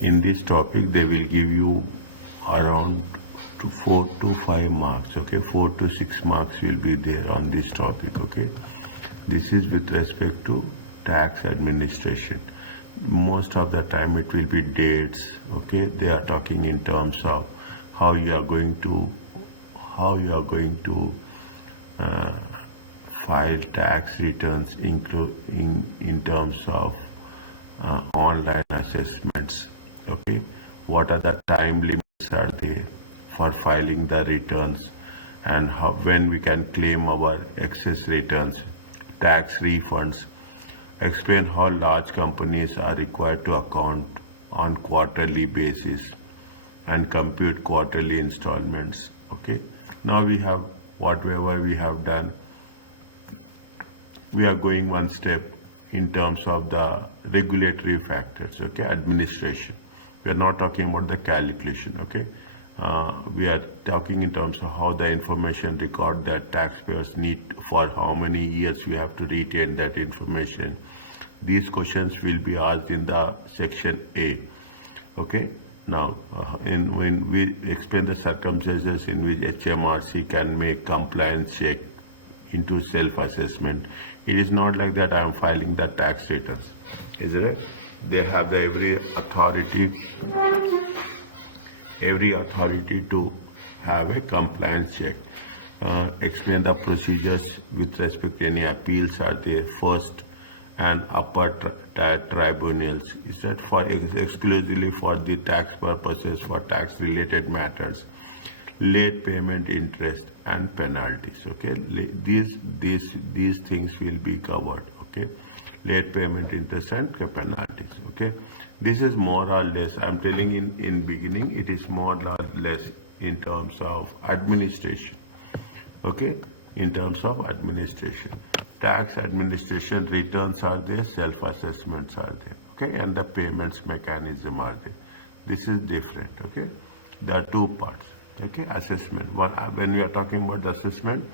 In this topic, they will give you around 4 to 5 marks. Okay, 4 to 6 marks will be there on this topic. Okay, this is with respect to tax administration. Most of the time it will be dates. Okay, they are talking in terms of how you are going to file tax returns, including in terms of online assessments. Okay, what are the time limits are there for filing the returns, and how, when we can claim our excess returns, tax refunds. Explain how large companies are required to account on quarterly basis and compute quarterly installments. Okay, now we have whatever we have done. We are going one step in terms of the regulatory factors. Okay, administration. We are not talking about the calculation. Okay, we are talking in terms of how the information record that taxpayers need, for how many years we have to retain that information. These questions will be asked in the section A. Okay, now when we explain the circumstances in which HMRC can make compliance check into self-assessment, it is not like that I am filing the tax returns, is it? They have the every authority to have a compliance check. Explain the procedures with respect to any appeals are there. First and upper tribunals, is that for exclusively for the tax purposes, for tax related matters. Late payment interest and penalties. Okay, these things will be covered. Okay, late payment interest and penalties. Okay, this is more or less, I'm telling in beginning, it is more or less in terms of administration. Okay, in terms of administration, tax administration, returns are there, self-assessments are there. Okay, and the payments mechanism are there. This is different. Okay, there are two parts. Okay, assessment. When we are talking about the assessment,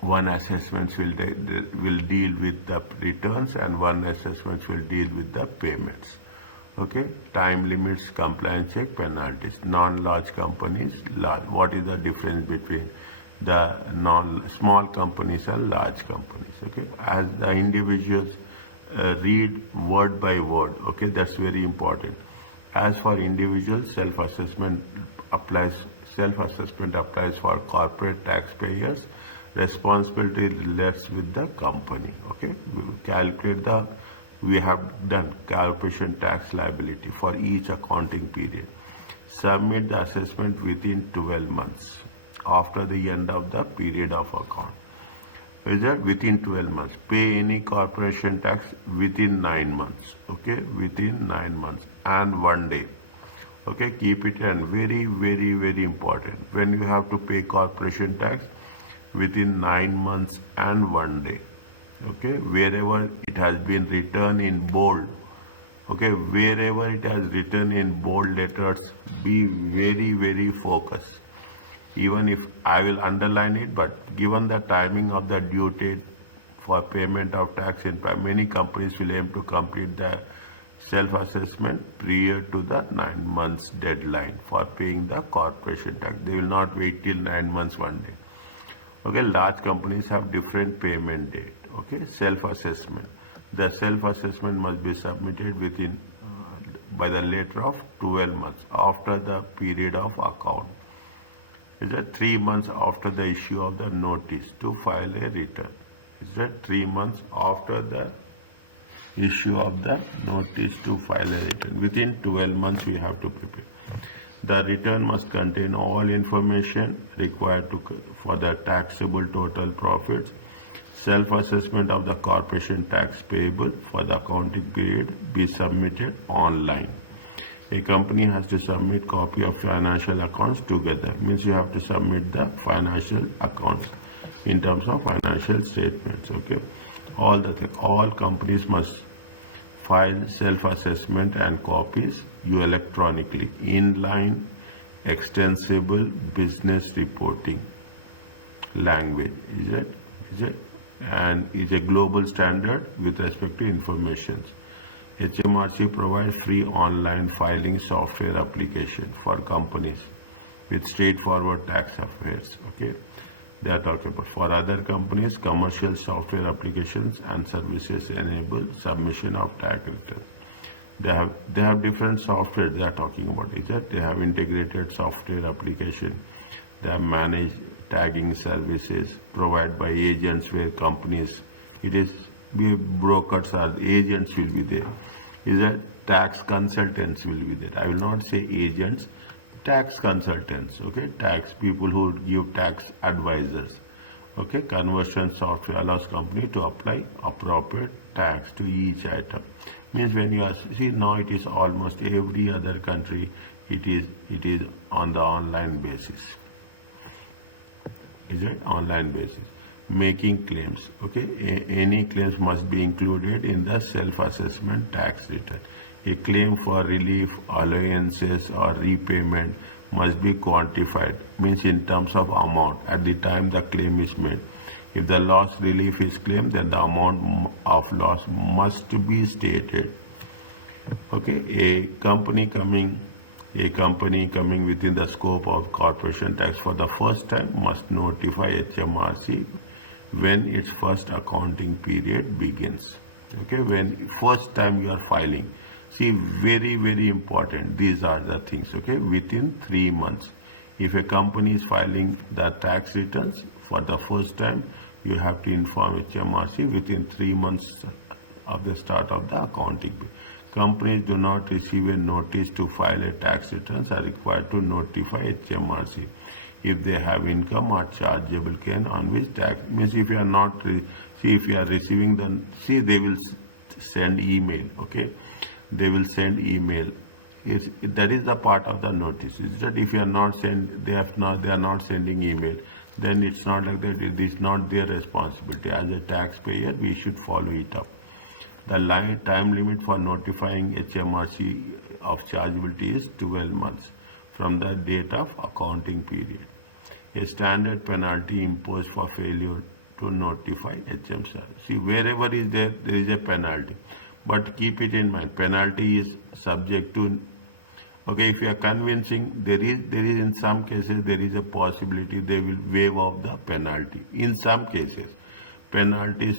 one assessment will deal with the returns and one assessment will deal with the payments. Okay, time limits, compliance check, penalties. Non-large companies, large. What is the difference between the small companies and large companies? Okay, as the individuals read word by word. Okay, that's very important. As for individuals, self-assessment applies for corporate taxpayers. Responsibility rests with the company. Okay, we have done corporation tax liability for each accounting period. Submit the assessment within 12 months after the end of the period of account. Is that within 12 months? Pay any corporation tax within 9 months. Okay, within 9 months and 1 day. Okay, keep it, and very important. When you have to pay corporation tax, within 9 months and 1 day. Okay, wherever it has been written in bold. Okay, wherever it has written in bold letters, be very focused. Even if I will underline it, but given the timing of the due date for payment of tax, in many companies will aim to complete the self-assessment prior to the 9 months deadline for paying the corporation tax. They will not wait till 9 months 1 day. Okay, large companies have different payment date. Okay, self-assessment. The self-assessment must be submitted within by the later of 12 months after the period of account. Is that 3 months after the issue of the notice to file a return? Is that 3 months after the issue of the notice to file a return? Within 12 months we have to prepare. The return must contain all information required for the taxable total profits. Self-assessment of the corporation tax payable for the accounting period be submitted online. A company has to submit copy of financial accounts together. Means you have to submit the financial accounts in terms of financial statements. Okay, all companies must file self-assessment and copies you electronically. Inline extensible business reporting language is it and is a global standard with respect to information. HMRC provides free online filing software application for companies with straightforward tax affairs. Okay, they are talking about. For other companies, commercial software applications and services enable submission of tax returns. They have different software they are talking about. Is that they have integrated software application. They have managed tagging services provided by agents where companies, it is brokers or agents will be there. Is that tax consultants will be there. I will not say agents, tax consultants. Okay, tax people who give tax advisors. Okay, conversion software allows company to apply appropriate tax to each item. Means when you are, see, now it is almost every other country, it is on the online basis. Is it online basis? Making claims. Okay, any claims must be included in the self-assessment tax return. A claim for relief, allowances or repayment must be quantified, means in terms of amount at the time the claim is made. If the loss relief is claimed, then the amount of loss must be stated. Okay, a company coming within the scope of corporation tax for the first time must notify HMRC when its first accounting period begins. Okay, when first time you are filing. See, very, very important. These are the things. Okay, within 3 months. If a company is filing the tax returns for the first time, you have to inform HMRC within 3 months of the start of the accounting period. Companies do not receive a notice to file a tax returns are required to notify HMRC if they have income or chargeable gain on which tax. Means if you are not, if you are receiving the, they will send email. Okay, they will send email. That is the part of the notice. Is that if you are not they are not sending email, then it's not like that. It is not their responsibility. As a taxpayer, we should follow it up. The time limit for notifying HMRC of chargeability is 12 months from the date of accounting period. A standard penalty imposed for failure to notify HMRC. See, wherever is there is a penalty. But keep it in mind, penalty is subject to, okay, if you are convincing, there is in some cases, there is a possibility they will waive off the penalty. In some cases, penalties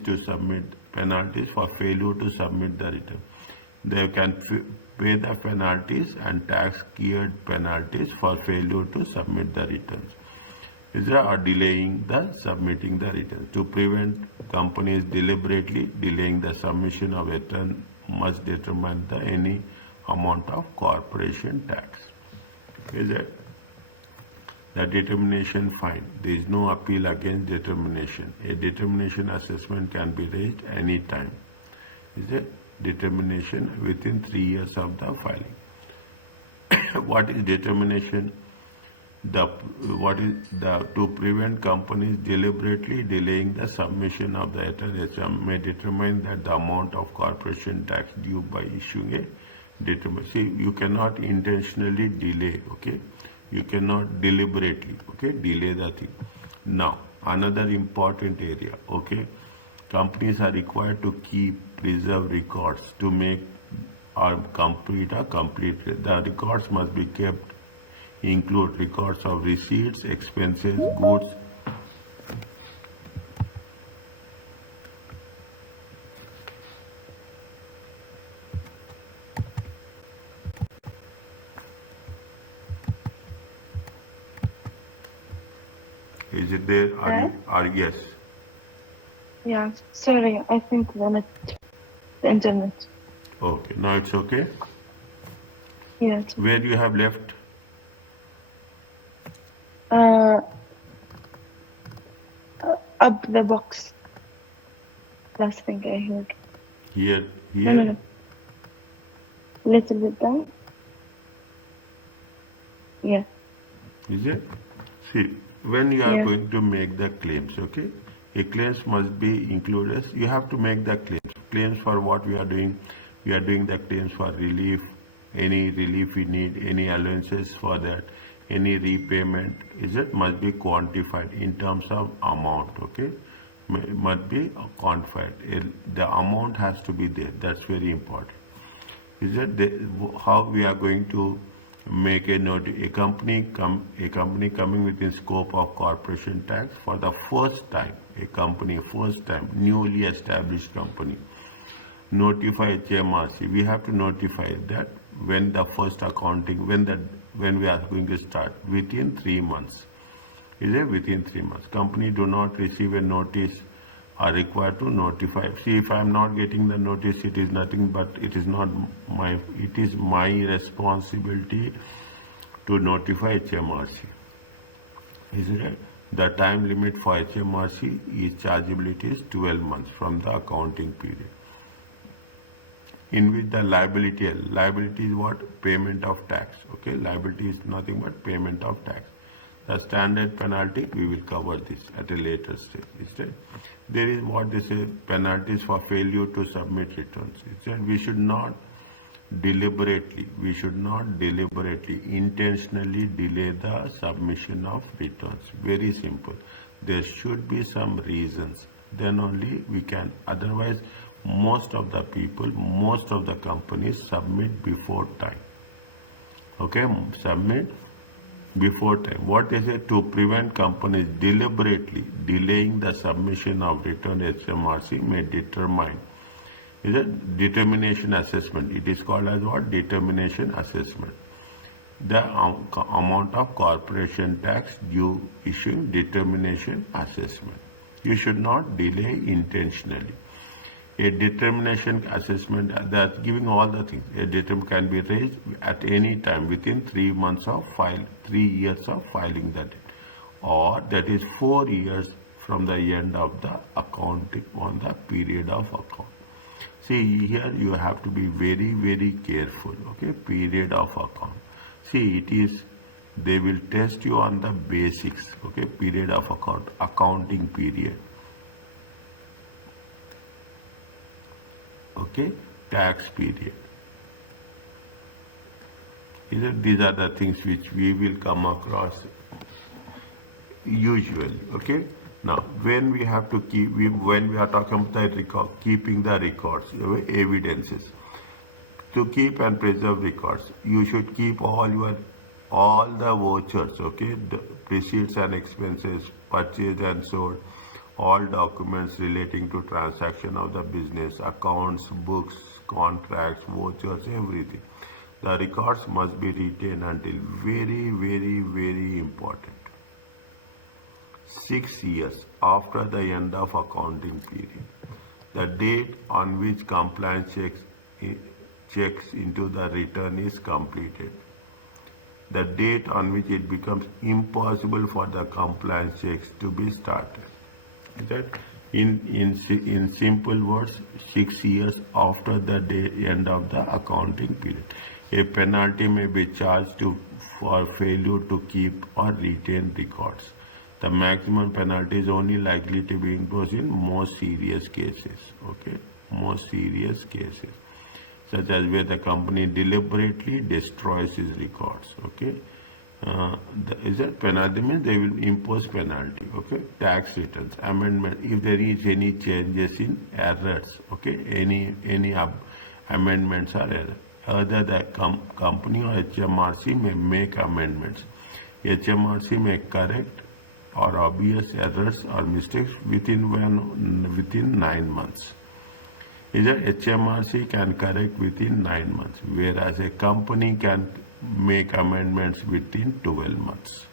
for failure to submit the return. They can pay the penalties and tax geared penalties for failure to submit the returns. Or delaying the submitting the returns. To prevent companies deliberately delaying the submission of return must determine any amount of corporation tax. Is it? The determination fine. There is no appeal against determination. A determination assessment can be raised any time. Is it? Determination within 3 years of the filing. What is determination? To prevent companies deliberately delaying the submission of the return may determine that the amount of corporation tax due by issuing a determination. See, you cannot intentionally delay. Okay, you cannot deliberately. Okay, delay the thing. Now, another important area. Okay, companies are required to preserve records to make or complete a complete. The records must be kept. Include records of receipts, expenses, goods. Is it there? Yes. Yeah, sorry, I think the internet. Okay, now it's okay? Yeah. Where you have left? Up the box. Last thing I heard. Here? No. Little bit down. Yeah. Is it? See, when you are going to make the claims, okay? A claims must be included. You have to make the claims. Claims for what we are doing. We are doing the claims for relief. Any relief we need, any allowances for that. Any repayment, must be quantified in terms of amount, okay? Must be quantified. The amount has to be there. That's very important. Is that how we are going to make a note? A company coming within scope of corporation tax for the first time, newly established company, notify HMRC. We have to notify that when the first accounting, when we are going to start within 3 months. Is it within 3 months? Company do not receive a notice are required to notify. See, if I am not getting the notice, it is nothing but it is my responsibility to notify HMRC. Is it? The time limit for HMRC is chargeability is 12 months from the accounting period. In which the liability is what? Payment of tax. Okay, liability is nothing but payment of tax. The standard penalty, we will cover this at a later stage. Instead, there is what they say penalties for failure to submit returns. Instead, we should not deliberately, intentionally delay the submission of returns. Very simple. There should be some reasons. Then only we can. Otherwise, most of the people, most of the companies submit before time. Okay, submit before time. What they say, to prevent companies deliberately delaying the submission of return, HMRC may determine. Is a determination assessment. It is called as what? Determination assessment. The amount of corporation tax due, issuing determination assessment. You should not delay intentionally. A determination assessment, that's giving all the things. A determination can be raised at any time within 3 months of 3 years of filing that, or that is 4 years from the end of the accounting on the period of account. See, here you have to be very, very careful. Okay, period of account. See, it is, they will test you on the basics. Okay, period of account, accounting period. Okay, tax period. These are the things which we will come across usually. Okay. Now, when we have to keep, when we are talking about the record, keeping the records, evidences, to keep and preserve records, you should keep all the vouchers, okay, the receipts and expenses, purchased and sold, all documents relating to transaction of the business, accounts, books, contracts, vouchers, everything. The records must be retained until very, very, very important. 6 years after the end of accounting period, the date on which compliance checks into the return is completed, the date on which it becomes impossible for the compliance checks to be started. That in simple words, 6 years after the end of the accounting period, a penalty may be charged for failure to keep or retain records. The maximum penalty is only likely to be imposed in most serious cases. Okay, most serious cases, such as where the company deliberately destroys its records. Okay, is that penalty means they will impose penalty. Okay, tax returns, amendment, if there is any changes in errors. Okay, any amendments or error. Either the company or HMRC may make amendments. HMRC may correct or obvious errors or mistakes within 9 months. Either HMRC can correct within 9 months, whereas a company can make amendments within 12 months.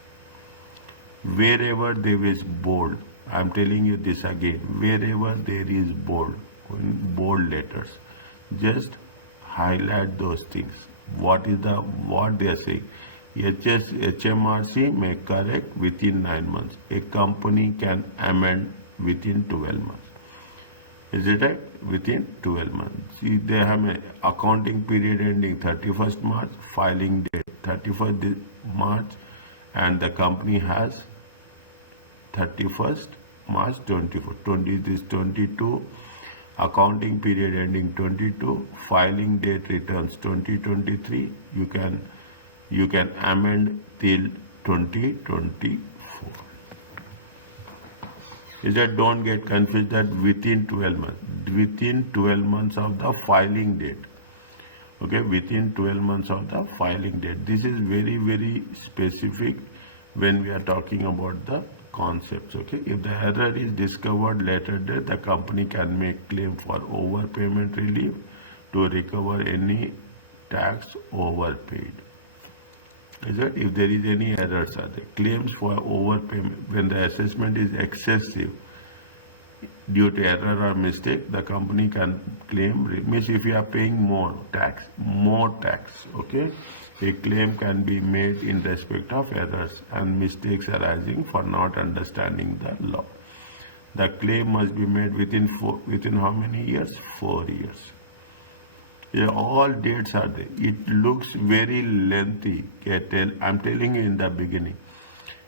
Wherever there is bold, I am telling you this again, wherever there is bold letters, just highlight those things. What they are saying? HMRC may correct within 9 months. A company can amend within 12 months. Is it right? Within 12 months. See, they have an accounting period ending 31st March, filing date 31st March, and the company has 31st March 24. 22, accounting period ending 22, filing date returns 2023. You can amend till 2024. Is that, don't get confused that within 12 months. Within 12 months of the filing date. Okay, within 12 months of the filing date. This is very, very specific when we are talking about the concepts. Okay, if the error is discovered later date, the company can make claim for overpayment relief to recover any tax overpaid. Is that if there is any errors are there? Claims for overpayment when the assessment is excessive due to error or mistake, the company can claim. Means if you are paying more tax, okay, a claim can be made in respect of errors and mistakes arising for not understanding the law. The claim must be made within how many years? 4 years. Yeah, all dates are there. It looks very lengthy. I'm telling you in the beginning.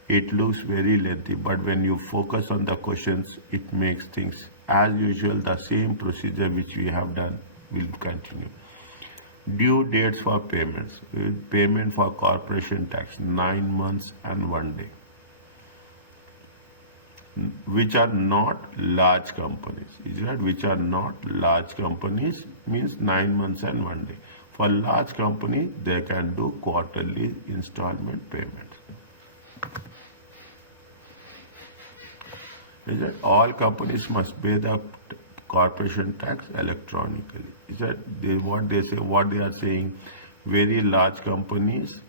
It looks very lengthy, but when you focus on the questions, it makes things as usual. The same procedure which we have done will continue. Due dates for payments. Payment for corporation tax 9 months and 1 day. Which are not large companies. Is that which are not large companies means 9 months and 1 day. For large companies, they can do quarterly installment payments. Is that all companies must pay the corporation tax electronically? Is that what they are saying? Very large companies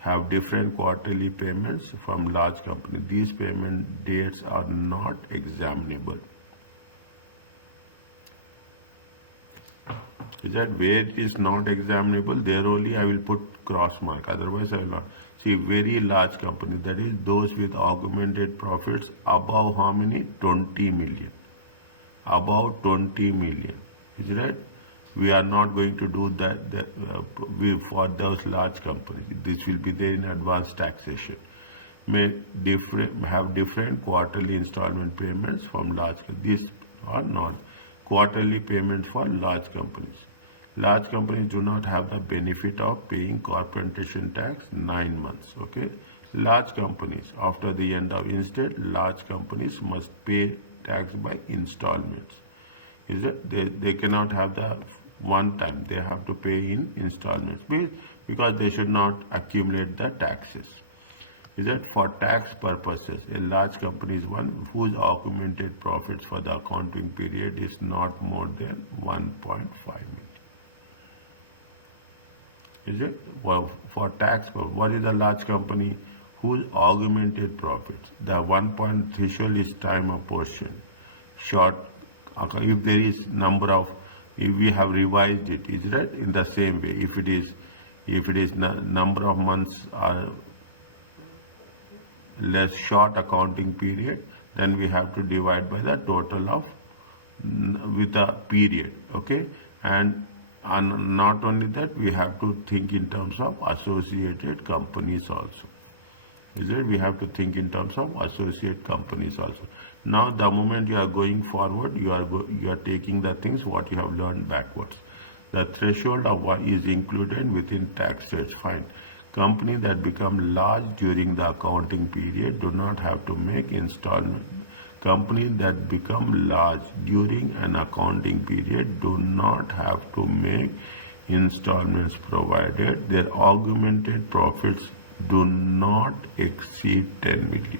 have different quarterly payments from large companies. These payment dates are not examinable. Is that where it is not examinable, there only I will put cross mark, otherwise I will not. See, very large company, that is those with augmented profits above how many? 20 million. Above 20 million. Is that? We are not going to do that for those large companies. This will be there in advanced taxation. Have different quarterly installment payments from large companies. These are not quarterly payments for large companies. Large companies do not have the benefit of paying corporation tax 9 months. Okay, large companies after the end of instate, large companies must pay tax by installments. Is it? They cannot have the one time. They have to pay in installments because they should not accumulate the taxes. Is that for tax purposes, a large company is one whose augmented profits for the accounting period is not more than 1.5 million. Is it? Well, for tax purpose, what is a large company whose augmented profits? The 1 point threshold is time apportioned. Short, if there is number of, if we have revised it, is right in the same way. If it is number of months are less short accounting period, then we have to divide by the total of with the period. Okay, and not only that, we have to think in terms of associated companies also. Is it? We have to think in terms of associate companies also. Now, the moment you are going forward, you are taking the things what you have learned backwards. The threshold of what is included within tax rates. Fine. Companies that become large during the accounting period do not have to make installment. Companies that become large during an accounting period do not have to make installments provided their augmented profits do not exceed 10 million.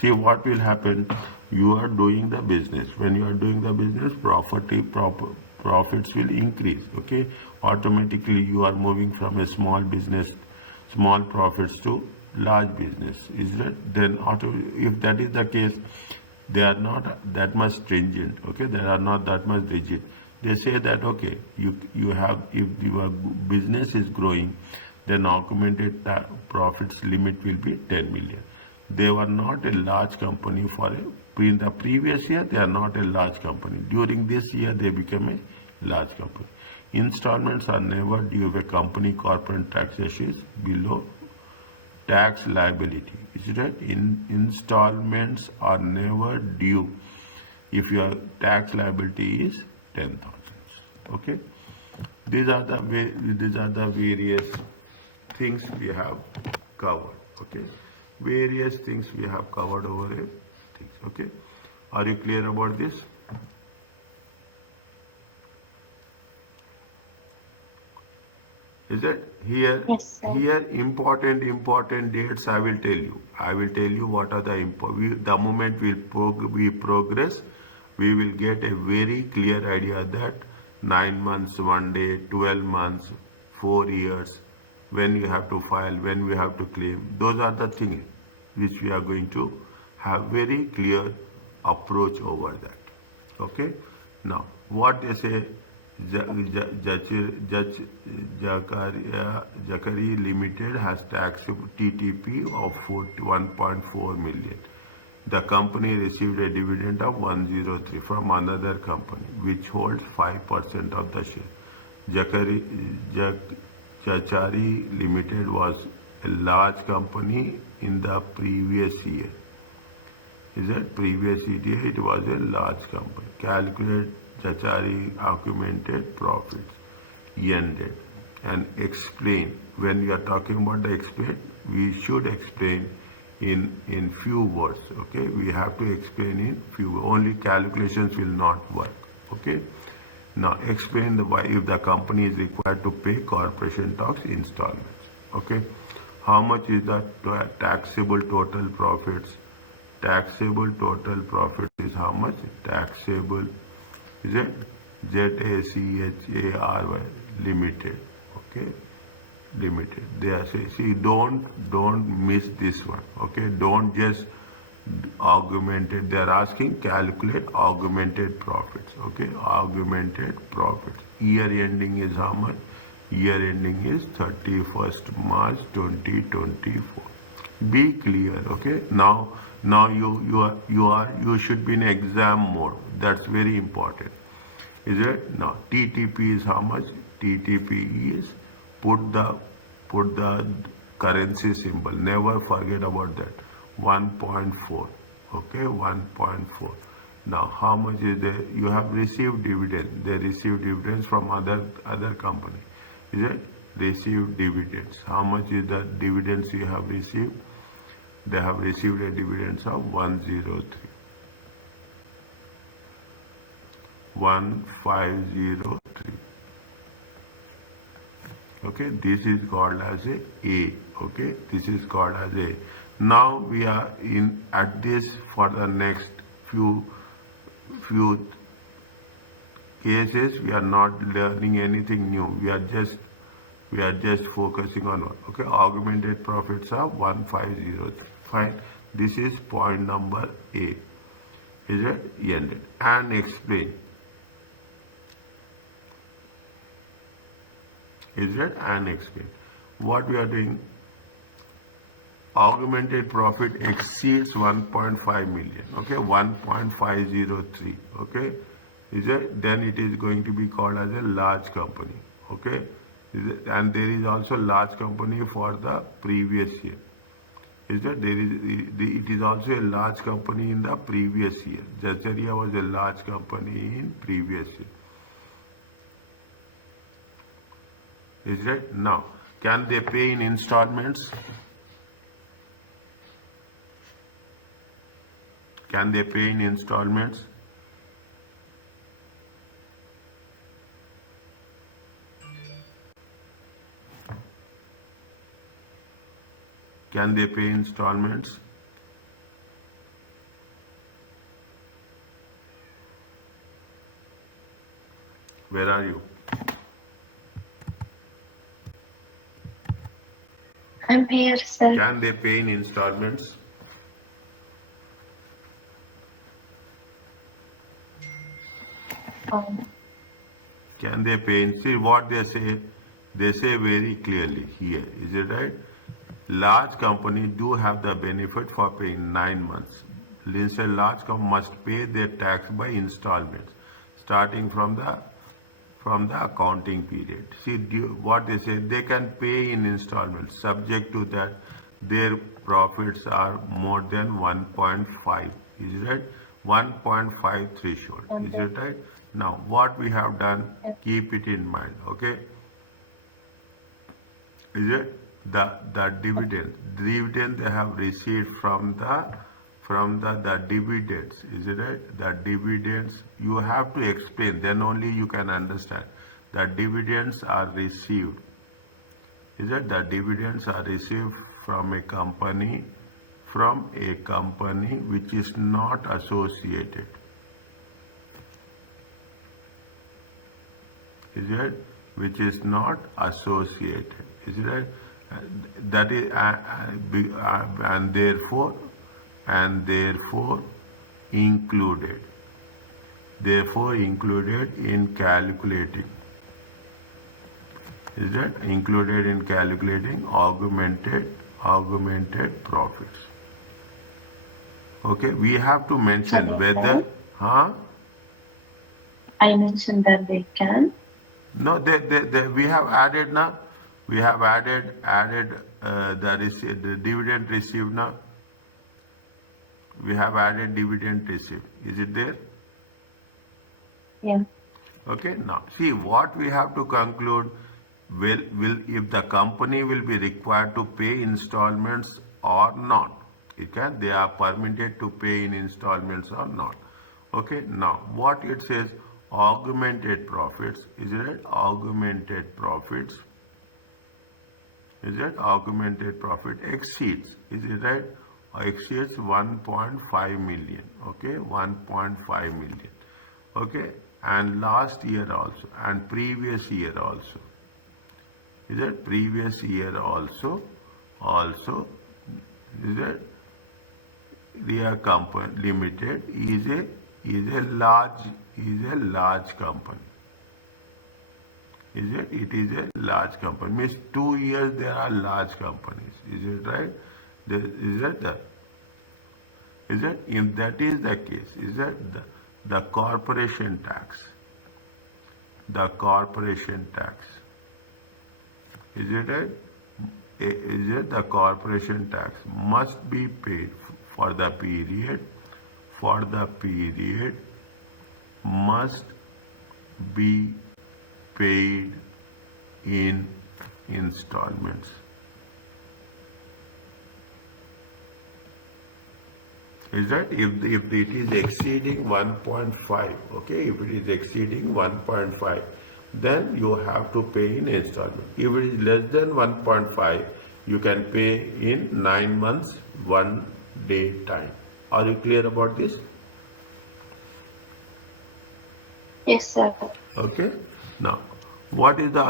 See what will happen? You are doing the business. When you are doing the business, profits will increase. Okay, automatically you are moving from a small business, small profits to large business. Is that? Then if that is the case, they are not that much stringent. Okay, they are not that much rigid. They say that okay, you have, if your business is growing, then augmented profits limit will be 10 million. They were not a large company in the previous year. They are not a large company. During this year, they became a large company. Installments are never due if a company corporate taxation is below tax liability. Is it right? Installments are never due if your tax liability is 10,000. Okay. These are the various things we have covered. Okay. Various things we have covered over here. Okay. Are you clear about this? Is it here? Yes, sir. Here important dates I will tell you. I will tell you what are the the moment we progress, we will get a very clear idea that 9 months, 1 day, 12 months, 4 years, when you have to file, when we have to claim. Those are the things which we are going to have very clear approach over that. Okay. Now, what they say, Judge Jakari Limited has taxed TTP of 1.4 million. The company received a dividend of 103 from another company, which holds 5% of the share. Jachari Limited was a large company in the previous year. Is it previous year? It was a large company. Calculate Jachari accumulated profits ended and explain. When we are talking about the explain, we should explain in few words. Okay, we have to explain in few. Only calculations will not work. Okay. Now explain the why if the company is required to pay corporation tax installments. Okay, how much is the taxable total profits? Taxable total profit is how much? Taxable is it ZACHARY limited. Okay, limited. They are saying, see, don't miss this one. Okay, don't just augmented. They are asking calculate augmented profits. Okay, augmented profits. Year ending is how much? Year ending is 31st March 2024. Be clear. Okay, now you should be in exam mode. That's very important. Is it? Now TTP is how much? TTP is put the currency symbol. Never forget about that. 1.4. Okay, 1.4. Now how much is there? You have received dividend. They received dividends from other company. Is it? Received dividends. How much is the dividends you have received? They have received a dividends of 103. 1503. Okay, this is called as a A. Okay, this is called as A. Now we are in at this for the next few cases. We are not learning anything new. We are just focusing on one. Okay, augmented profits are 1503. Fine. This is point number A. Is it ended? And explain. Is it? And explain. What we are doing? Augmented profit exceeds 1.5 million. Okay, 1.503. Okay, is it? Then it is going to be called as a large company. Okay, and there is also large company for the previous year. Is that there is? It is also a large company in the previous year. Jacharia was a large company in previous year. Is that? Now, can they pay in installments? Can they pay in installments? Can they pay installments? Where are you? I'm here, sir. Can they pay in installments? Can they pay in? See what they say. They say very clearly here. Is it right? Large companies do have the benefit for paying 9 months. Means a large company must pay their tax by installments, starting from the accounting period. See what they say. They can pay in installments, subject to that their profits are more than 1.5. Is it right? 1.5 threshold. Is it right? Now what we have done, keep it in mind. Okay. Is it? The dividend they have received from the dividends. Is it right? The dividends you have to explain, then only you can understand. The dividends are received. is that the dividends are received from a company which is not associated. Is it? Which is not associated. Is it right? That is, and therefore included. Therefore included in calculating. Is that included in calculating augmented profits? Okay, we have to mention whether, I mentioned that they can. No, we have added now. We have added the dividend received now. We have added dividend received. Is it there? Yeah. Okay. Now, see what we have to conclude. Will if the company will be required to pay installments or not? They are permitted to pay in installments or not? Okay. Now, what it says. Augmented profits, is it augmented profits? Is it augmented profit exceeds, is it right? Exceeds 1.5 million, okay, 1.5 million, okay, and last year also, and previous year also. Is it previous year also, is it Ria Company Limited is a large company. Is it? It is a large company. Means 2 years there are large companies. Is it right? Is it? If that is the case, is that the corporation tax? The corporation tax. Is it right? Is it the corporation tax must be paid for the period? For the period must be paid in installments. Is that if it is exceeding 1.5, okay, if it is exceeding 1.5, then you have to pay in installment. If it is less than 1.5, you can pay in 9 months, 1 day time. Are you clear about this? Yes, sir. Okay. Now, what is the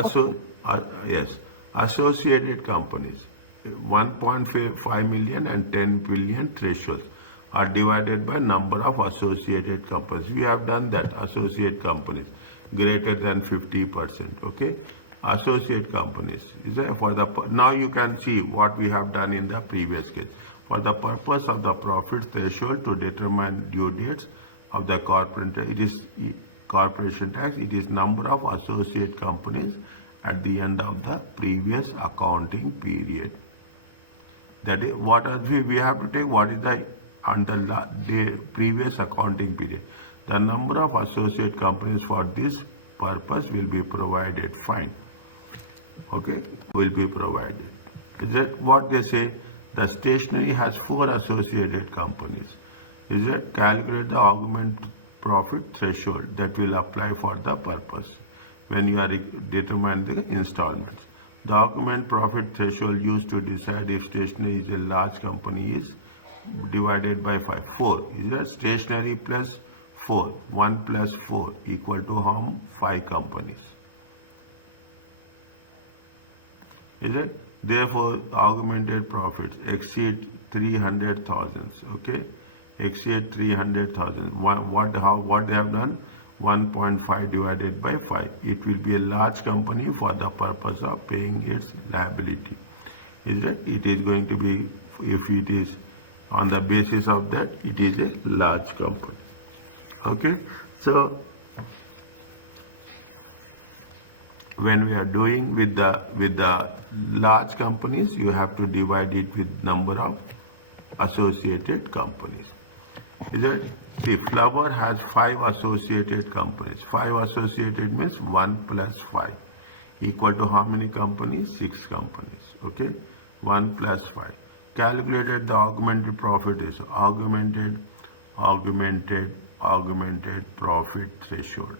associated companies? 1.5 million and 10 billion thresholds are divided by number of associated companies. We have done that. Associate companies greater than 50%. Okay. Associate companies is for the now you can see what we have done in the previous case. For the purpose of the profit threshold to determine due dates of the corporation tax, it is number of associate companies at the end of the previous accounting period. That is what we have to take. What is the under the previous accounting period? The number of associate companies for this purpose will be provided. Fine. Okay, will be provided. Is that what they say? The stationery has 4 associated companies. Is it? Calculate the augment profit threshold that will apply for the purpose when you are determining the installments. The augment profit threshold used to decide if stationery is a large company is divided by 5. 4. Is that stationery plus 4? 1 plus 4 equal to how many? 5 companies. Is it? Therefore, augmented profits exceed 300,000. Okay, exceed 300,000. What they have done? 1.5 divided by 5. It will be a large company for the purpose of paying its liability. Is that? It is going to be, if it is on the basis of that, it is a large company. Okay, so when we are doing with the large companies, you have to divide it with number of associated companies. Is it? See, Flower has 5 associated companies. 5 associated means 1 plus 5 equal to how many companies? 6 companies. Okay, 1 plus 5. Calculated the augmented profit is augmented profit threshold.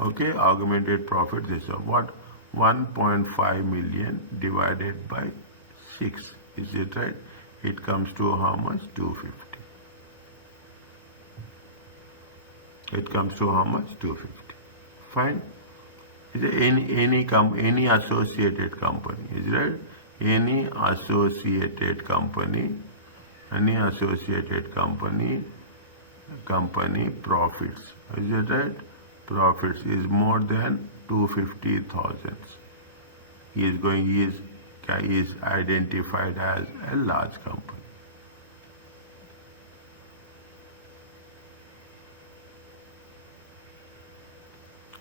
Okay, augmented profit threshold. 1.5 million divided by 6. Is it right? It comes to how much? 250. It comes to how much? 250. Fine. Is there any associated company? Is right? Any associated company profits. Is it right? Profits is more than 250,000. He is identified as a large company.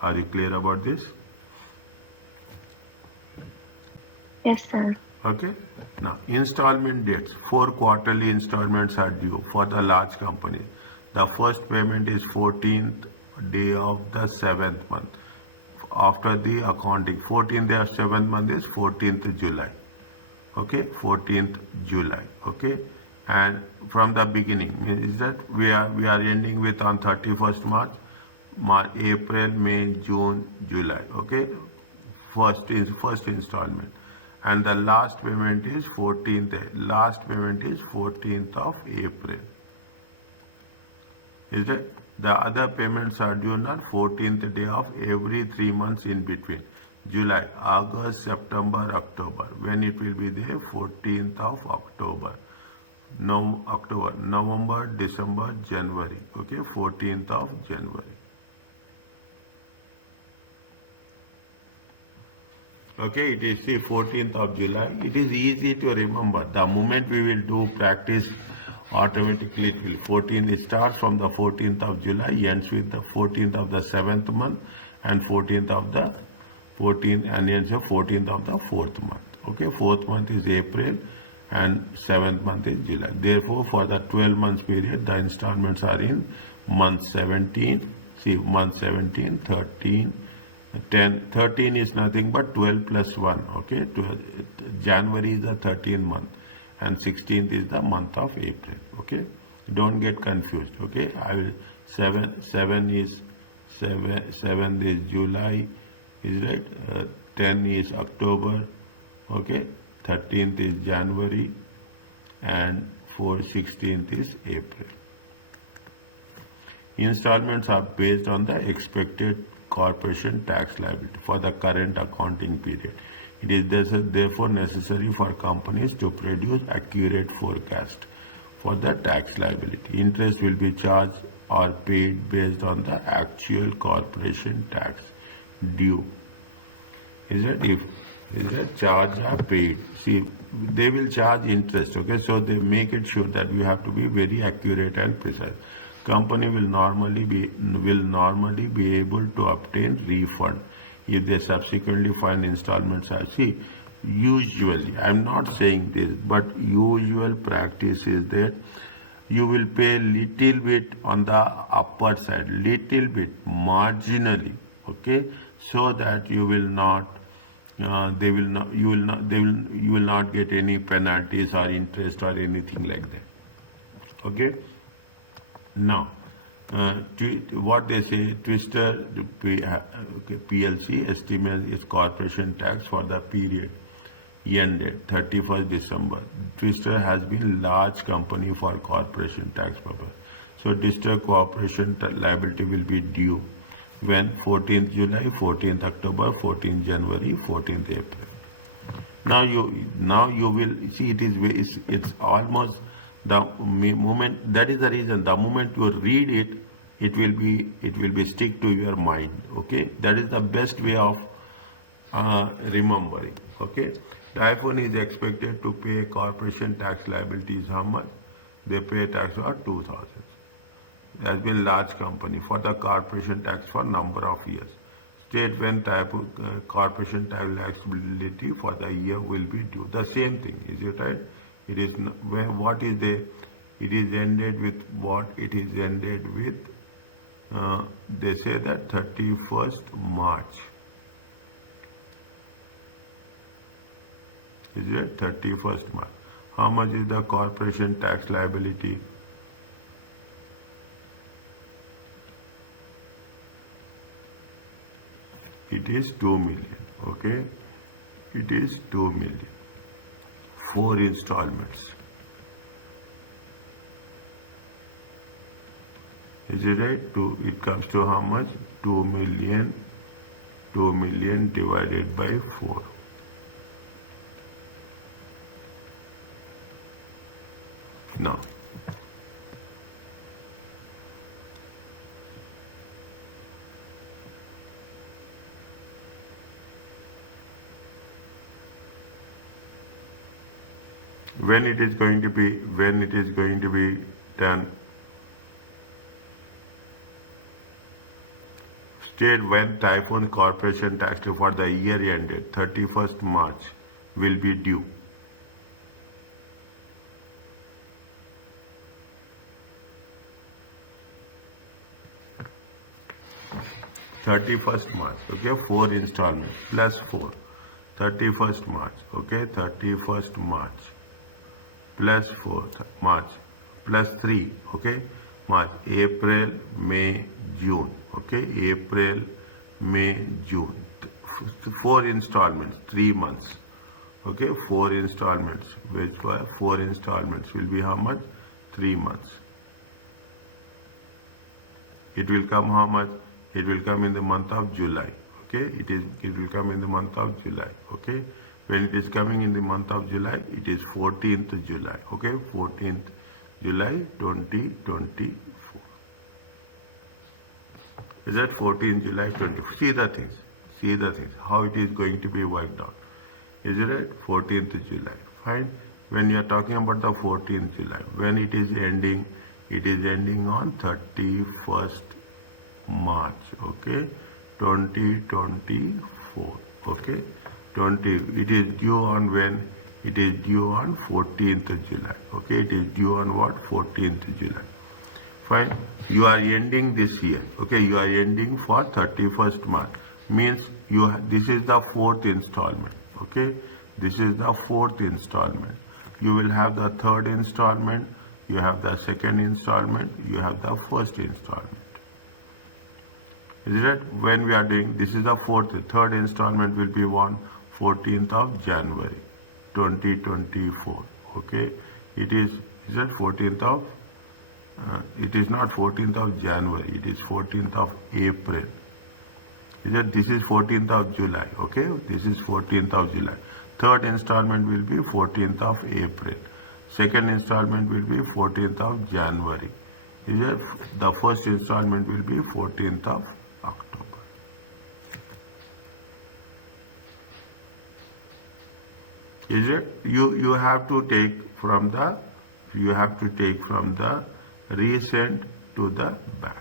Are you clear about this? Yes, sir. Okay. Now, installment dates. 4 quarterly installments are due for the large companies. The first payment is 14th day of the 7th month. After the accounting, 14th day of 7th month is 14th July. Okay, 14th July. Okay, and from the beginning is that we are ending with on 31st March, April, May, June, July. Okay, first installment, and the last payment is 14th. Last payment is 14th of April. Is that the other payments are due on 14th day of every 3 months in between. July, August, September, October. When it will be there? 14th of October. No, October, November, December, January. Okay, 14th of January. Okay, it is the 14th of July. It is easy to remember. The moment we will do practice, automatically it will. 14th, it starts from the 14th of July, ends with the 14th of the 7th month, and 14th of the 14th, and ends the 14th of the 4th month. Okay, 4th month is April, and 7th month is July. Therefore, for the 12 months period, the installments are in month 17. See, month 17, 13, 10. 13 is nothing but 12 plus 1. Okay, January is the 13th month, and 16th is the month of April. Okay, don't get confused. Okay, I will 7 is July, is right. 10 is October. Okay, 13th is January, and 16th is April. Installments are based on the expected corporation tax liability for the current accounting period. It is therefore necessary for companies to produce accurate forecast for the tax liability. Interest will be charged or paid based on the actual corporation tax due. Is that charge are paid? See, they will charge interest. Okay, so they make it sure that we have to be very accurate and precise. Company will normally be able to obtain refund if they subsequently find installments are. See, usually, I'm not saying this, but usual practice is that you will pay little bit on the upper side, little bit, marginally. Okay, so that you will not. You will not get any penalties or interest or anything like that. Okay. Now, what they say, Twister PLC estimates its corporation tax for the period ended 31st December. Twister has been large company for corporation tax purpose. So, Twister corporation liability will be due when 14th July, 14th October, 14th January, 14th April. Now you will see it's almost the moment. That is the reason. The moment you read it, it will be stick to your mind. Okay, that is the best way of remembering. Okay, the iPhone is expected to pay corporation tax liabilities. How much? They pay tax of 2,000. Has been large company for the corporation tax for number of years. State when type of corporation tax liability for the year will be due. The same thing, is it right? It is what is the? It is ended with what? It is ended with. They say that 31st March. Is it 31st March? How much is the corporation tax liability? It is 2 million. Okay, it is 2 million. 4 installments. Is it right? It comes to how much? 2 million. 2 million divided by 4. Now, when it is going to be done, state when Typhoon Corporation tax for the year ended 31st March will be due. March, okay, 4 installments plus 4. 31st March, okay, 31st March plus 4, March plus 3, okay, March, April, May, June, okay, April, May, June. 4 installments, 3 months, okay, 4 installments, which were 4 installments will be how much? 3 months. It will come how much? It will come in the month of July. Okay, it will come in the month of July. Okay, when it is coming in the month of July, it is 14th July. Okay, 14th July 2024. Is that 14th July 2024? See the things. See the things. How it is going to be worked out. Is it right? 14th July. Fine. When you are talking about the 14th July, when it is ending on 31st March, okay, 2024, okay, it is due on when? It is due on 14th July, okay, it is due on what? 14th July. Fine, you are ending this year, okay, you are ending for 31st March, means this is the 4th installment, okay, this is the 4th installment. You will have the 3rd installment, you have the 2nd installment, you have the 1st installment. Is it right? When we are doing, this is the 3rd installment will be on 14th of January 2024. Okay, it is it 14th of, it is not 14th of January, it is 14th of April. Is it? This is 14th of July. Okay, this is 14th of July. 3rd installment will be 14th of April. 2nd installment will be 14th of January. Is it? The 1st installment will be 14th of October. Is it? You have to take from the recent to the back.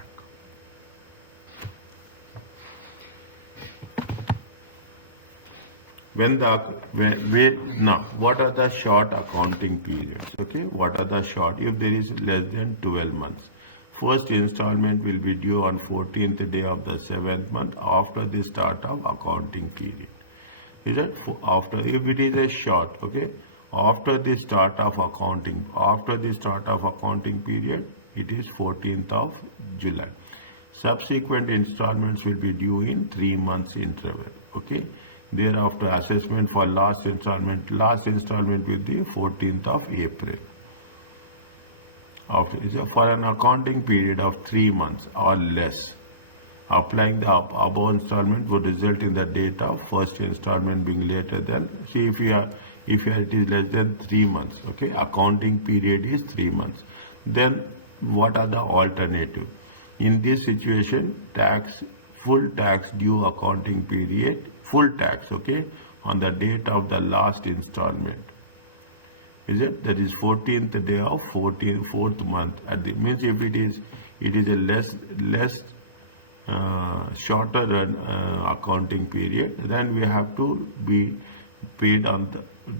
Now, what are the short accounting periods? Okay, what are the short? If there is less than 12 months, first installment will be due on 14th day of the 7th month after the start of accounting period. Is it? After, if it is a short, okay, after the start of accounting period, it is 14th of July. Subsequent installments will be due in 3 months interval. Okay. Thereafter, assessment for last installment will be 14th of April. For an accounting period of 3 months or less, applying the above installment would result in the date of first installment being later than, see, if it is less than 3 months, okay, accounting period is 3 months, then what are the alternative? In this situation, full tax due accounting period, full tax, okay, on the date of the last installment. Is it? That is 14th day of 4th month. Means if it is a less shorter accounting period, then we have to be paid on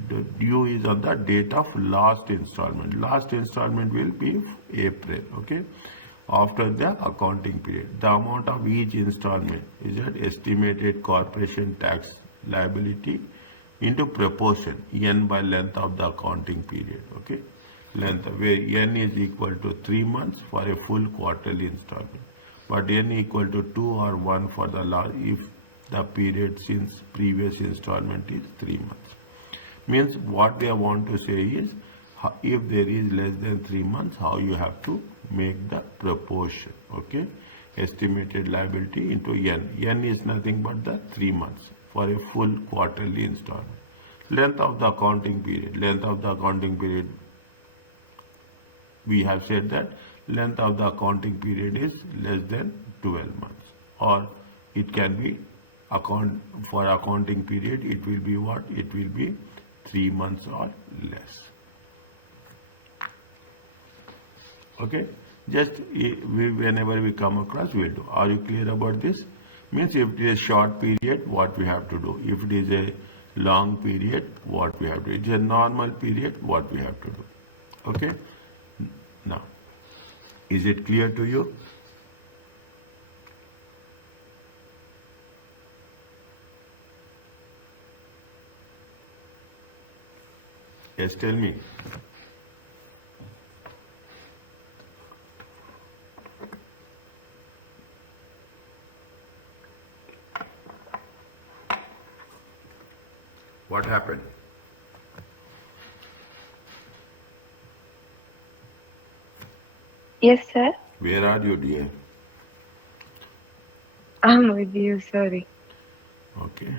the due is on the date of last installment. Last installment will be April, okay, after the accounting period. The amount of each installment is that estimated corporation tax liability into proportion n by length of the accounting period, okay, length where n is equal to 3 months for a full quarterly installment, but n equal to 2 or 1 for the last, The period since previous installment is 3 months. Means what they want to say is, if there is less than 3 months, how you have to make the proportion. Okay, estimated liability into n. N is nothing but the 3 months for a full quarterly installment. Length of the accounting period. Length of the accounting period, we have said that length of the accounting period is less than 12 months, or it can be for accounting period, it will be what? It will be 3 months or less. Okay, just whenever we come across, we'll do. Are you clear about this? Means if it is a short period, what we have to do. If it is a long period, what we have to do. If it is a normal period, what we have to do. Okay, now, is it clear to you? Yes, tell me. What happened? Yes, sir. Where are you, dear? I'm with you, sorry. Okay,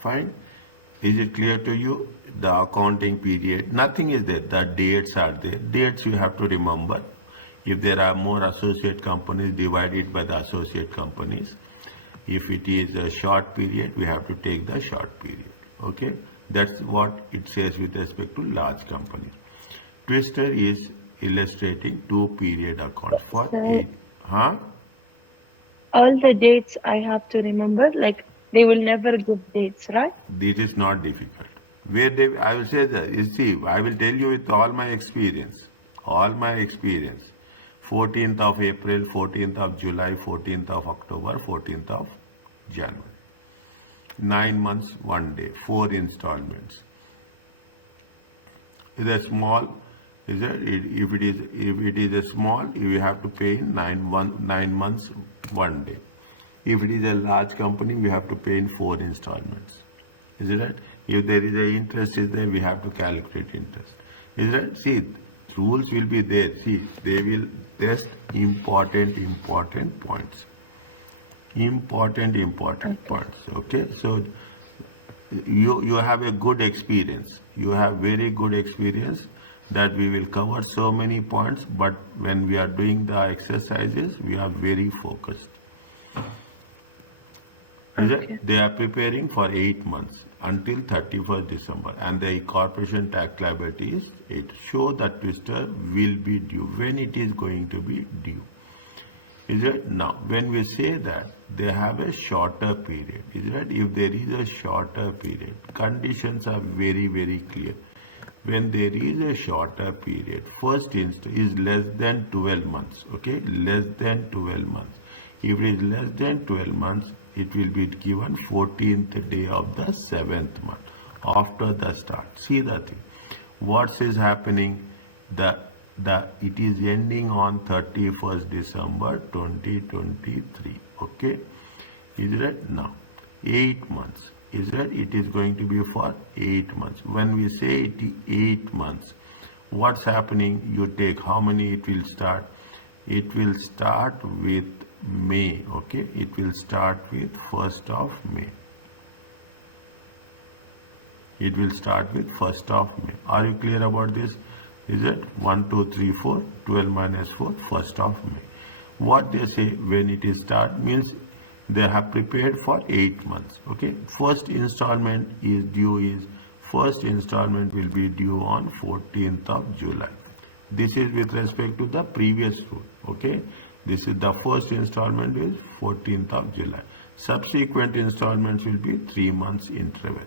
fine. Is it clear to you? The accounting period, nothing is there. The dates are there. Dates you have to remember. If there are more associate companies, divide it by the associate companies. If it is a short period, we have to take the short period. Okay, that's what it says with respect to large companies. Twister is illustrating 2-period accounts for Sir, 8. Huh? all the dates I have to remember, like they will never give dates, right? This is not difficult. I will say that, you see, I will tell you with all my experience. 14th of April, 14th of July, 14th of October, 14th of January. 9 months, 1 day, 4 installments. Is a small, if it is a small, you have to pay in 9 months, 1 day. If it is a large company, we have to pay in 4 installments. Is it right? If there is a interest is there, we have to calculate interest. Is it right? See, rules will be there. See, they will test important points. Important points. Okay, so you have a good experience. You have very good experience that we will cover so many points, but when we are doing the exercises, we are very focused. Okay. They are preparing for 8 months until 31st December, and the corporation tax liability is 8. Show that twister will be due. When it is going to be due? Is it? Now, when we say that they have a shorter period, is it? If there is a shorter period, conditions are very, very clear. When there is a shorter period, first instance is less than 12 months. Okay, less than 12 months. If it is less than 12 months, it will be given 14th day of the 7th month after the start. See the thing. What is happening? It is ending on 31st December 2023. Okay, is it? Now 8 months. Is it? It is going to be for 8 months. When we say it is 8 months, what's happening? You take how many it will start? It will start with May. Okay, it will start with 1st of May. It will start with 1st of May. Are you clear about this? Is it 1, 2, 3, 4, 12 minus 4, 1st of May. What they say when it is start means they have prepared for 8 months. Okay, first installment is due first installment will be due on 14th of July. This is with respect to the previous rule. Okay, this is the first installment is 14th of July. Subsequent installments will be 3 months interval.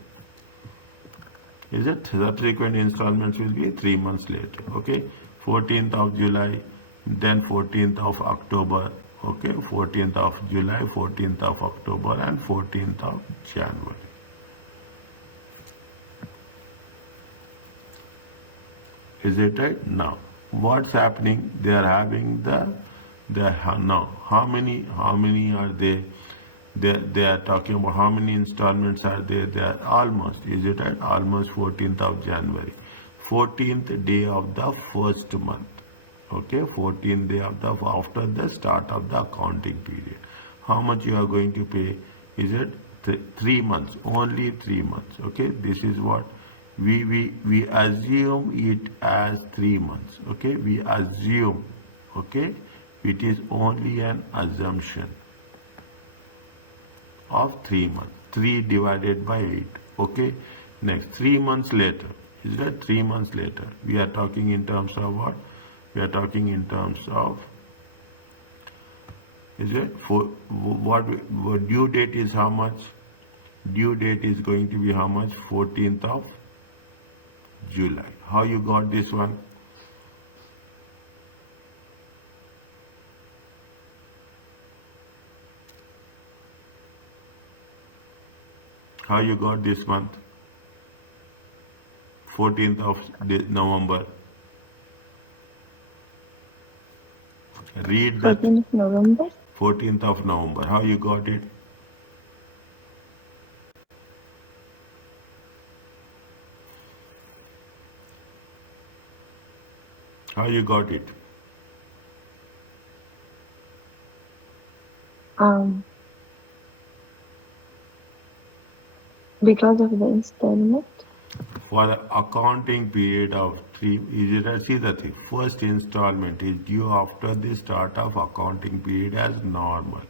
Is it? Subsequent installments will be 3 months later. Okay, 14th of July, then 14th of October. Okay, 14th of July, 14th of October, and 14th of January. Is it right? Now, what's happening? They are having now how many are they? They are talking about how many installments are there. They are almost, is it right? Almost 14th of January. 14th day of the first month. Okay, 14th day of the after the start of the accounting period. How much you are going to pay? Is it 3 months? Only 3 months. Okay, this is what we assume it as 3 months. Okay, we assume. Okay, it is only an assumption of 3 months. 3 divided by 8. Okay, next 3 months later. Is that 3 months later? We are talking in terms of what? We are talking in terms of, is it for what due date is how much? Due date is going to be how much? 14th of July. How you got this one? How you got this month? 14th of November. Read that. 14th November. 14th of November. How you got it? How you got it? Because of the installment. For the accounting period of 3, see the thing. First installment is due after the start of accounting period as normal.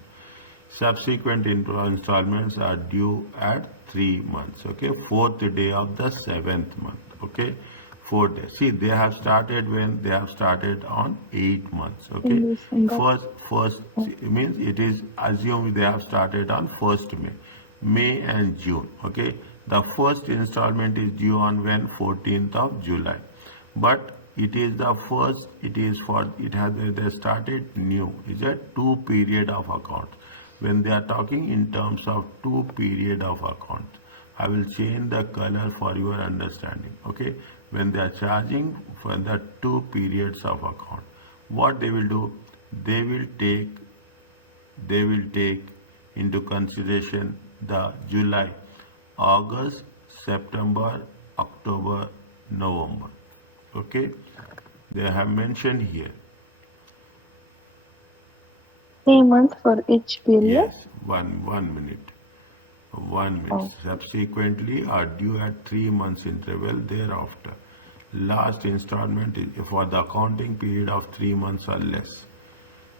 Subsequent installments are due at 3 months. Okay, 4th day of the 7th month. Okay, 4th day. See, they have started when they have started on 8 months. Okay, first means it is assumed they have started on 1st May and June. Okay, the first installment is due on when? 14th of July. But it is the first, it is for, it has, they started new. Is a 2 period of account. When they are talking in terms of 2 period of account, I will change the color for your understanding. Okay, when they are charging for the 2 periods of account, what they will do? They will take into consideration the July, August, September, October, November. Okay, they have mentioned here. 3 months for each period? Yes, one minute. 1 minute. Oh. Subsequently are due at 3 months interval thereafter. Last installment is for the accounting period of 3 months or less.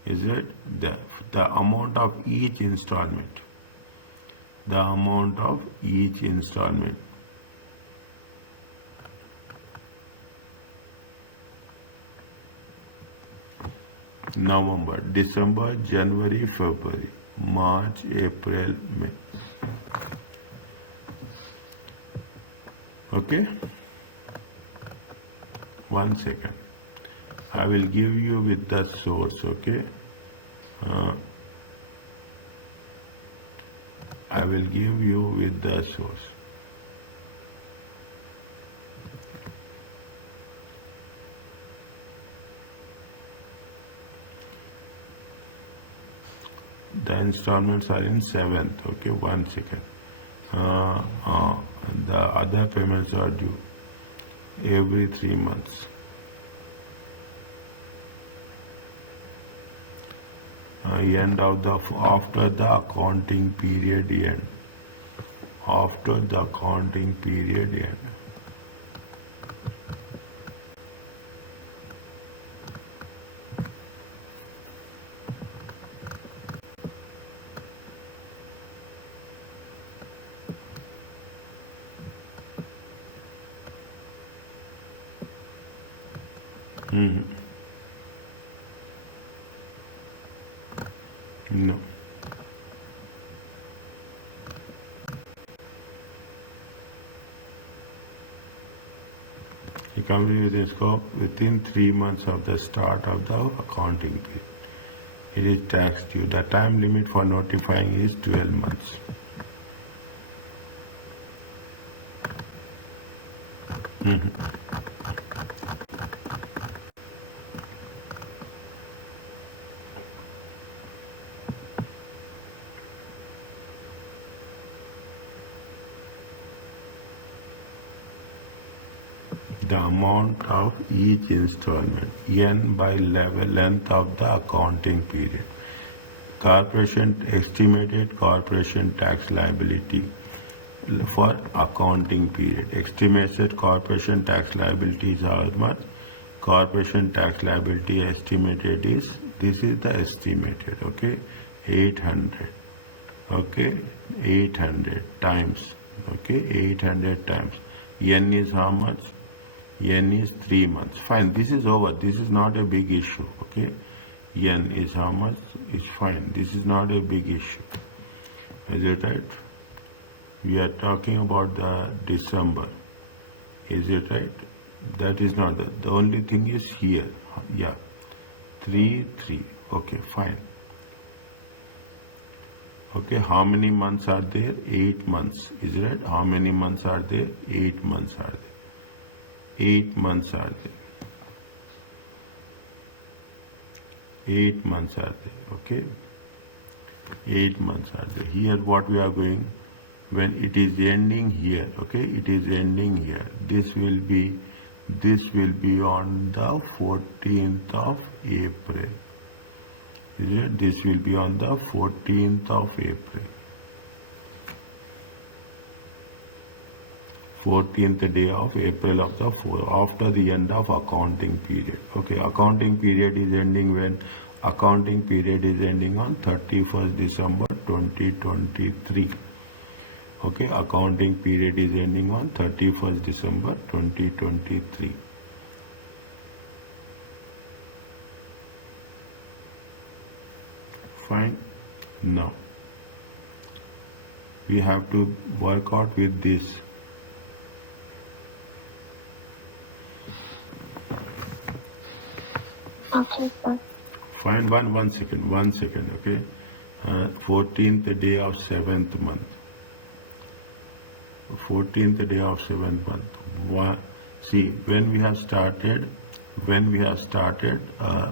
Is it the amount of each installment? The amount of each installment. November, December, January, February, March, April, May. Okay? 1 second. I will give you with the source, okay? I will give you with the source. The installments are in 7th, okay? 1 second. The other payments are due every 3 months. End of the after the accounting period end. After the accounting period end. No. He completed the scope within 3 months of the start of the accounting period. It is tax due. The time limit for notifying is 12 months. the amount of each installment, n by length of the accounting period. Estimated corporation tax liability for accounting period. Estimated corporation tax liability is how much? Corporation tax liability estimated is, this is the estimated, okay, 800, okay, 800 times, okay, 800 times. N is how much? N is 3 months. Fine, this is over. This is not a big issue, okay. N is how much? Is fine. This is not a big issue. Is it right? We are talking about the December. Is it right? That is not the only thing is here. Yeah. 3. Okay, fine. Okay, how many months are there? 8 months. Is it right? How many months are there? 8 months are there. 8 months are there. 8 months are there. Okay. 8 months are there. Here what we are going, when it is ending here, okay, it is ending here. This will be on the 14th of April. Is it? This will be on the 14th of April. 14th day of April of the 4th, after the end of accounting period. Okay, accounting period is ending when? Accounting period is ending on 31st December 2023. Okay, accounting period is ending on 31st December 2023. Fine. Now, we have to work out with this. Okay, sir. Fine, one second, okay. 14th day of 7th month. 14th day of 7th month. See, when we have started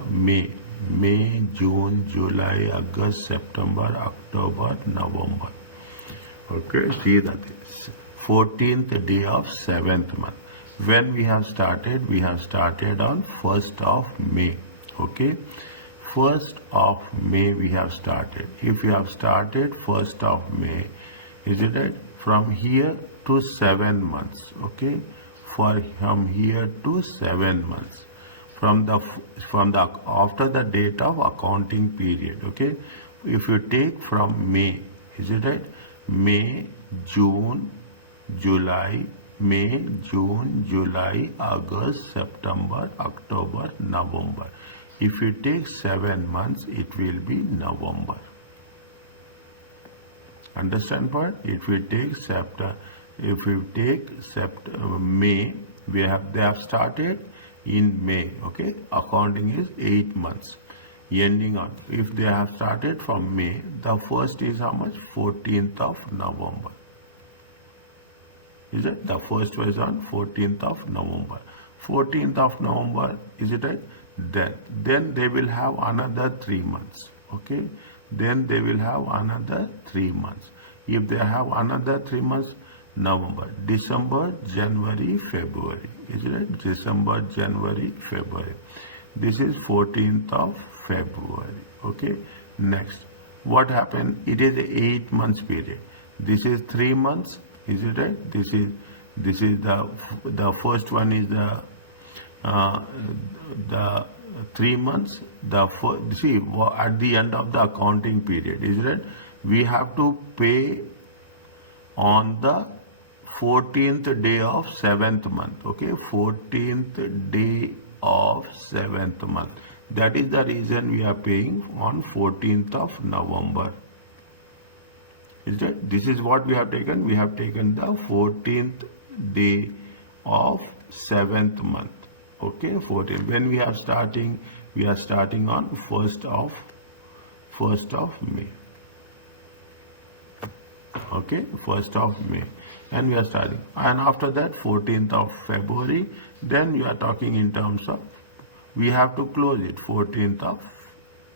May, June, July, August, September, October, November. Okay, see that is 14th day of 7th month. When we have started on 1st of May. Okay, 1st of May we have started. If we have started 1st of May, is it right? From here to 7 months. Okay, from here to 7 months. From the after the date of accounting period. Okay, if you take from May, is it right? May, June, July, August, September, October, November. If you take 7 months, it will be November. Understand part? If we take May, they have started in May. Okay, accounting is 8 months. Ending on, if they have started from May, the first is how much? 14th of November. Is it? The first was on 14th of November. 14th of November, is it right? Then they will have another 3 months. Okay, then they will have another 3 months. If they have another 3 months, November, December, January, February. Is it right? December, January, February. This is 14th of February. Okay, next, what happened? It is a 8 months period. This is 3 months. Is it right? This is the first one is the 3 months. See, at the end of the accounting period, is it right? We have to pay on the 14th day of 7th month. Okay, 14th day of 7th month. That is the reason we are paying on 14th of November. Is that? This is what we have taken. We have taken the 14th day of 7th month. Okay, 14. When we are starting on 1st of May. Okay, 1st of May. And we are starting. And after that, 14th of February, then we are talking in terms of, we have to close it, 14th of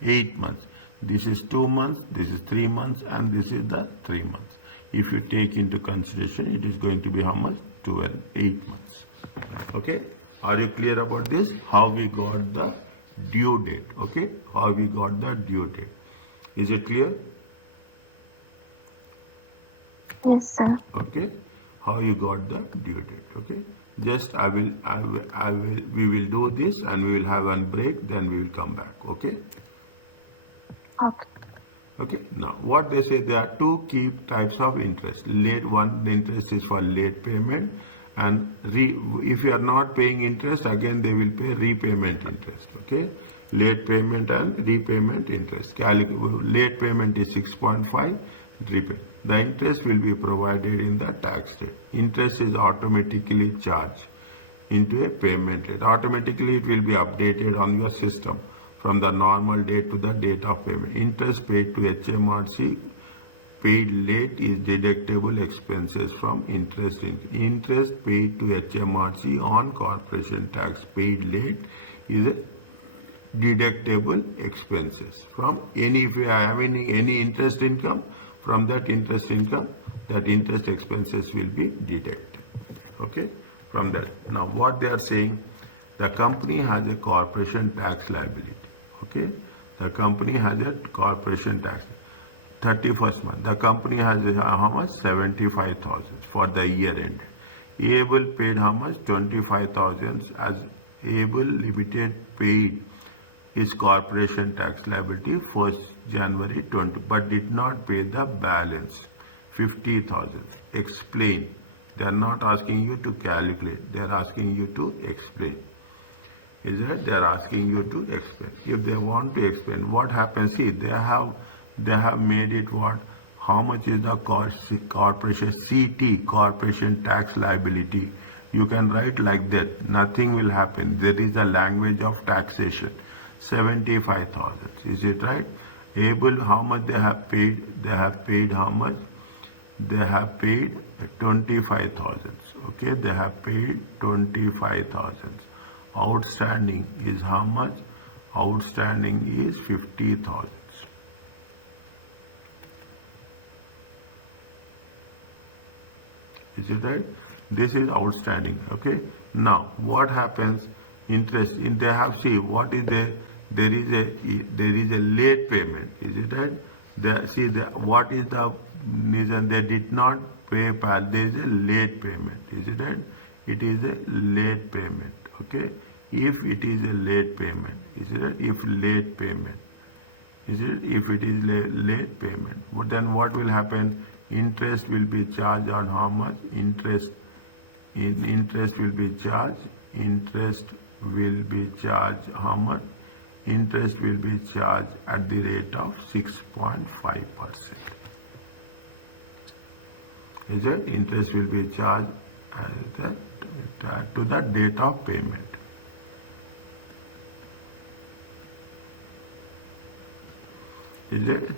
8 months. This is 2 months, this is 3 months, and this is the 3 months. If you take into consideration, it is going to be how much? 8 months. Okay, are you clear about this? How we got the due date? Okay, how we got the due date? Is it clear? Yes, sir. Okay, how you got the due date? Okay, just we will do this and we will have one break. Then we will come back. Okay. Okay. Okay, now what they say, there are two key types of interest. The interest is for late payment, and if you are not paying interest, again they will pay repayment interest. Okay, late payment and repayment interest. Late payment is 6.5, the interest will be provided in the tax rate. Interest is automatically charged into a payment rate. Automatically it will be updated on your system from the normal date to the date of payment. Interest paid to HMRC paid late is deductible expenses from interest. Interest paid to HMRC on corporation tax paid late is a deductible expenses from any, if you are having any interest income, from that interest income, that interest expenses will be deducted. Okay, from that. Now what they are saying, the company has a corporation tax liability. Okay, the company has a corporation tax. 31st month, the company has how much? 75,000 for the year end. Able paid how much? 25,000 as Able Limited paid his corporation tax liability 1st January 20, but did not pay the balance 50,000. Explain. They are not asking you to calculate. They are asking you to explain. Is that they are asking you to explain. If they want to explain, what happens? See, they have made it what? How much is the corporation CT, corporation tax liability? You can write like that. Nothing will happen. There is a language of taxation. 75,000. Is it right? Able, how much they have paid? They have paid how much? They have paid 25,000. Okay, they have paid 25,000. Outstanding is how much? Outstanding is 50,000. Is it right? This is outstanding. Okay. Now what happens? Interest in, they have, see what is there is a late payment. Is it right? What is the reason they did not pay? There is a late payment. Is it right? It is a late payment. Okay. If it is a late payment, is it right? If late payment, is it? If it is late payment, then what will happen? Interest will be charged on how much? Interest will be charged. Interest will be charged how much? Interest will be charged at the rate of 6.5%. Is it? Interest will be charged to the date of payment. Is it?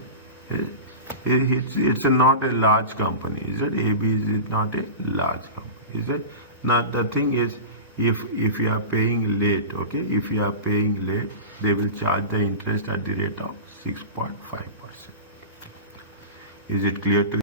It's not a large company. Is it? AB is not a large company. Is it? Now the thing is, if you are paying late, okay, if you are paying late, they will charge the interest at the rate of 6.5%. Is it clear to you?